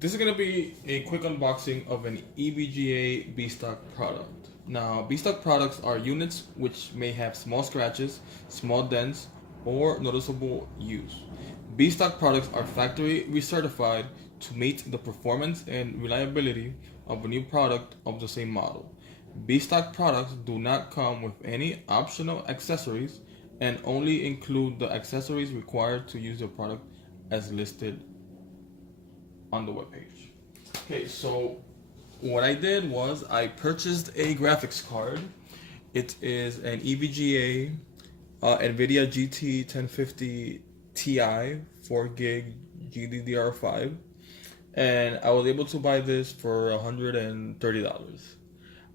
This is going to be a quick unboxing of an EVGA B stock product. Now, B stock products are units which may have small scratches, small dents, or noticeable use. B stock products are factory recertified to meet the performance and reliability of a new product of the same model. B stock products do not come with any optional accessories and only include the accessories required to use the product as listed on the webpage. Okay, so what I did was I purchased a graphics card. It is an EVGA Nvidia GT 1050 Ti 4 gig GDDR5, and I was able to buy this for $130.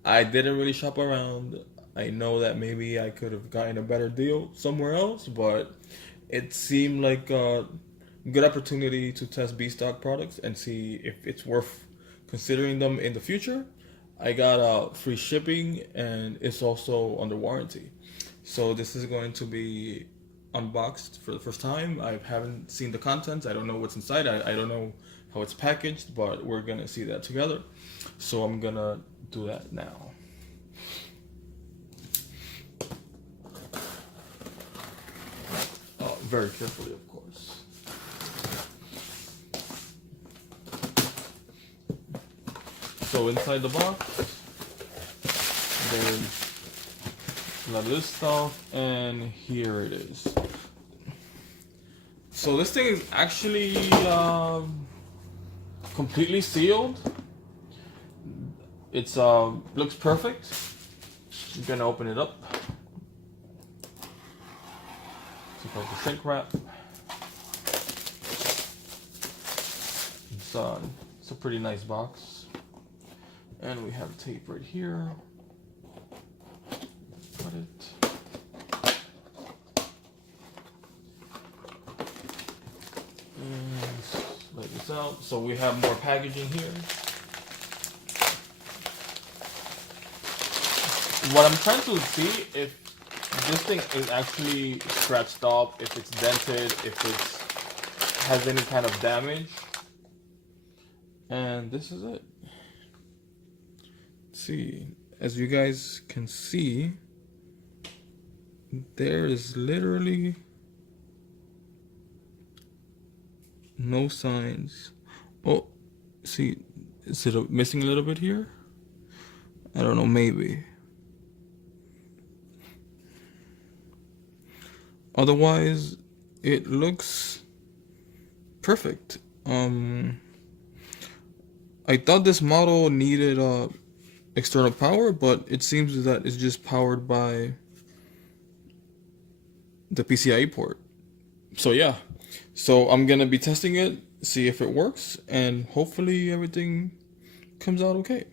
I didn't really shop around. I know that maybe I could have gotten a better deal somewhere else, but it seemed like a good opportunity to test B stock products and see if it's worth considering them in the future. I got free shipping and it's also under warranty. So this is going to be unboxed for the first time. I haven't seen the contents. I don't know what's inside. I don't know how it's packaged, but we're gonna see that together. So I'm gonna do that now. Very carefully, of course. So inside the box, there's a lot of this stuff, and here it is. So this thing is actually completely sealed. It's looks perfect. I'm gonna open it up. Take out the shrink wrap. It's a pretty nice box. And we have tape right here. Got it. And let this out. So we have more packaging here. What I'm trying to see if this thing is actually scratched up, if it's dented, if it has any kind of damage. And this is it. See, as you guys can see, there is literally no signs. Oh, see, is it missing a little bit here? I don't know, maybe. Otherwise, it looks perfect. I thought this model needed external power, but it seems that it's just powered by the PCIe port. So yeah, so I'm gonna be testing it, see if it works, and hopefully everything comes out okay.